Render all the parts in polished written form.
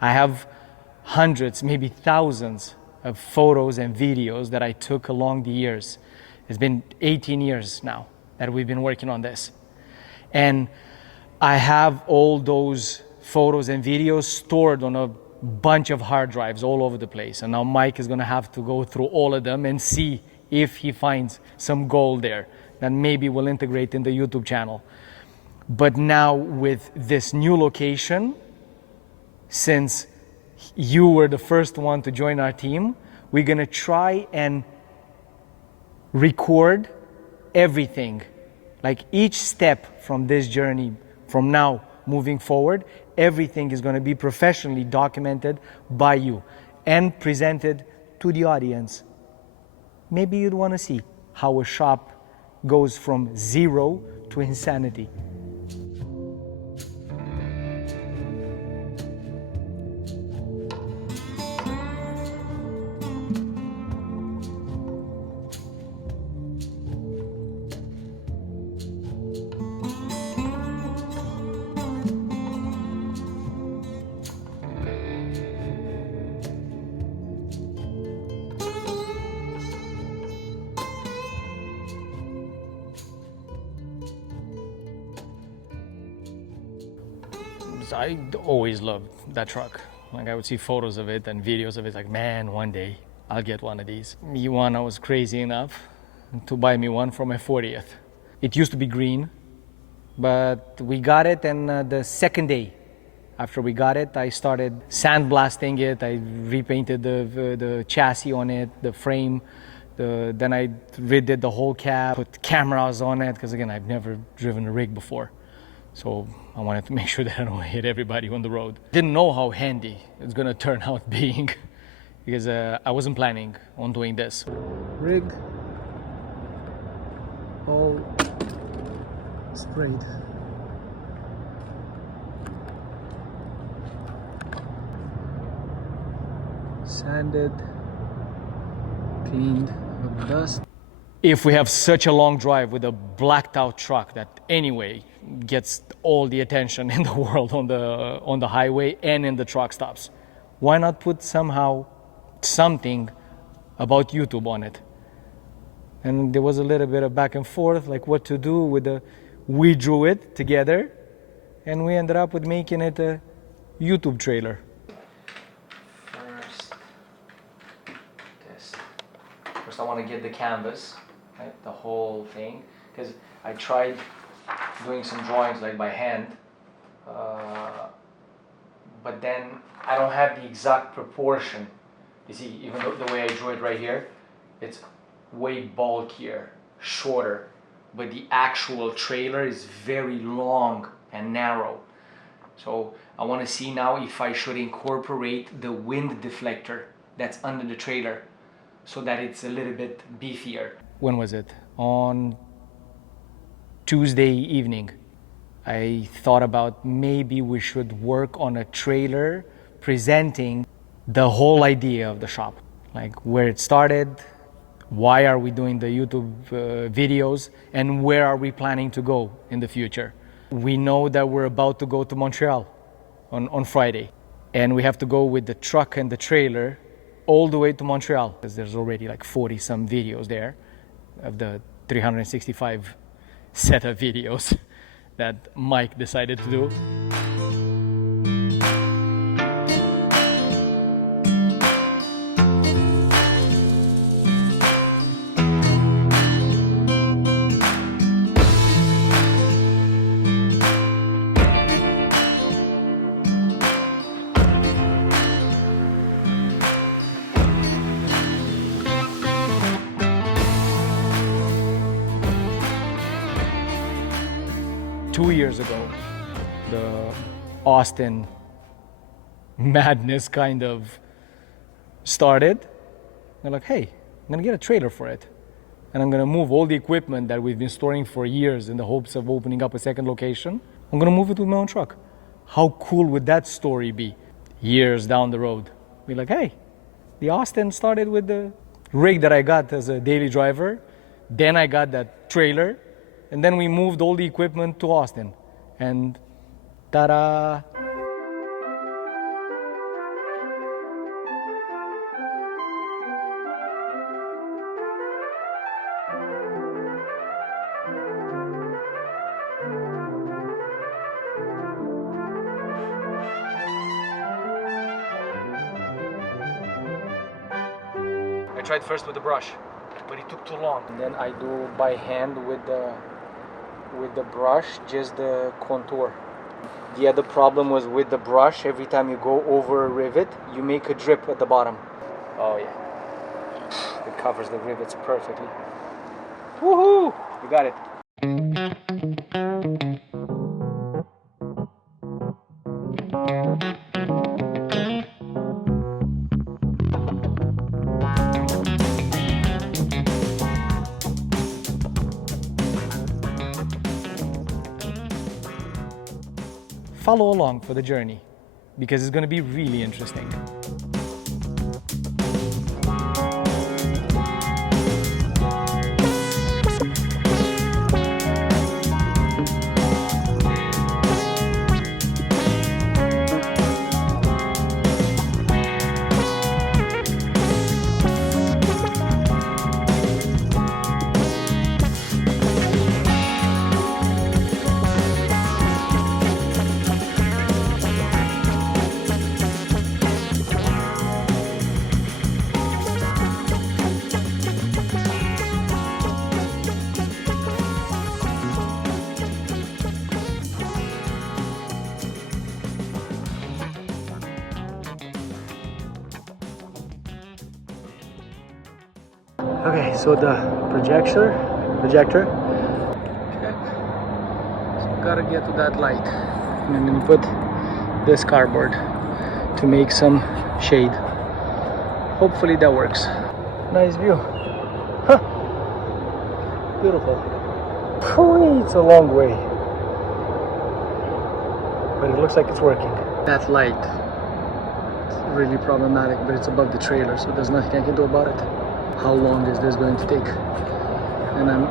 I have hundreds, maybe thousands of photos and videos that I took along the years. It's been 18 years now that we've been working on this. And I have all those photos and videos stored on a bunch of hard drives all over the place. And now Mike is gonna have to go through all of them and see if he finds some gold there that maybe we'll integrate in the YouTube channel. But now with this new location, since you were the first one to join our team, we're gonna try and record everything, like each step from this journey, from now moving forward, everything is gonna be professionally documented by you and presented to the audience. Maybe you'd wanna see how a shop goes from zero to insanity. I always loved that truck. Like I would see photos of it and videos of it, like, man, one day I'll get one of these. Ioana was crazy enough to buy me one for my 40th. It used to be green, but we got it, and the second day after we got it, I started sandblasting it. I repainted the chassis on it, the frame. Then I redid the whole cab, put cameras on it, because again, I've never driven a rig before. So I wanted to make sure that I don't hit everybody on the road. Didn't know how handy it's gonna turn out being, because I wasn't planning on doing this. Rig, all sprayed. Sanded, cleaned of the dust. If we have such a long drive with a blacked out truck that anyway gets all the attention in the world on the highway and in the truck stops, why not put somehow something about YouTube on it? And there was a little bit of back and forth, like what to do with we drew it together and we ended up with making it a YouTube trailer. First I want to get the canvas, right, the whole thing, because I tried doing some drawings like by hand, but then I don't have the exact proportion. You see, even though the way I drew it right here, it's way bulkier, shorter, but the actual trailer is very long and narrow. So I want to see now if I should incorporate the wind deflector that's under the trailer, so that it's a little bit beefier. When was it? On Tuesday evening, I thought about maybe we should work on a trailer presenting the whole idea of the shop, like where it started, why are we doing the YouTube videos, and where are we planning to go in the future. We know that we're about to go to Montreal on Friday, and we have to go with the truck and the trailer all the way to Montreal, because there's already like 40 some videos there of the 365 set of videos that Mike decided to do. 2 years ago, the Austin madness kind of started. They're like, hey, I'm gonna get a trailer for it. And I'm gonna move all the equipment that we've been storing for years in the hopes of opening up a second location. I'm gonna move it with my own truck. How cool would that story be? Years down the road, be like, hey, the Austin started with the rig that I got as a daily driver. Then I got that trailer. And then we moved all the equipment to Austin. And ta-da! tried first with the brush, but it took too long. And then I do by hand with the brush, just the contour. The other problem was with the brush, every time you go over a rivet, you make a drip at the bottom. Oh yeah, it covers the rivets perfectly. Woohoo! You got it. Follow along for the journey, because it's going to be really interesting. Okay, so the projector. Okay. So gotta get to that light, and then put this cardboard to make some shade. Hopefully that works. Nice view. Huh. Beautiful. It's a long way, but it looks like it's working. That light is really problematic, but it's above the trailer, so there's nothing I can do about it. How long is this going to take? And I'm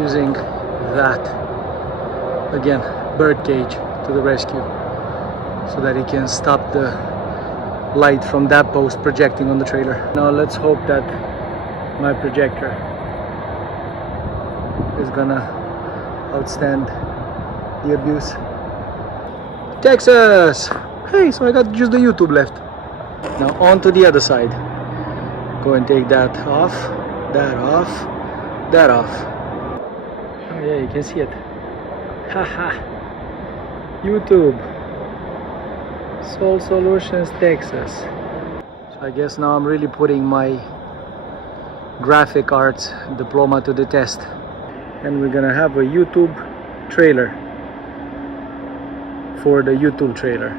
using that, again, bird cage to the rescue, so that it can stop the light from that post projecting on the trailer. Now let's hope that my projector is gonna outstand the abuse. Texas! Hey, so I got just the YouTube left. Now on to the other side. Go and take that off, that off, that off. Oh yeah, you can see it. Haha. YouTube. Soul Solutions, Texas. So I guess now I'm really putting my graphic arts diploma to the test. And we're gonna have a YouTube trailer for the YouTube trailer.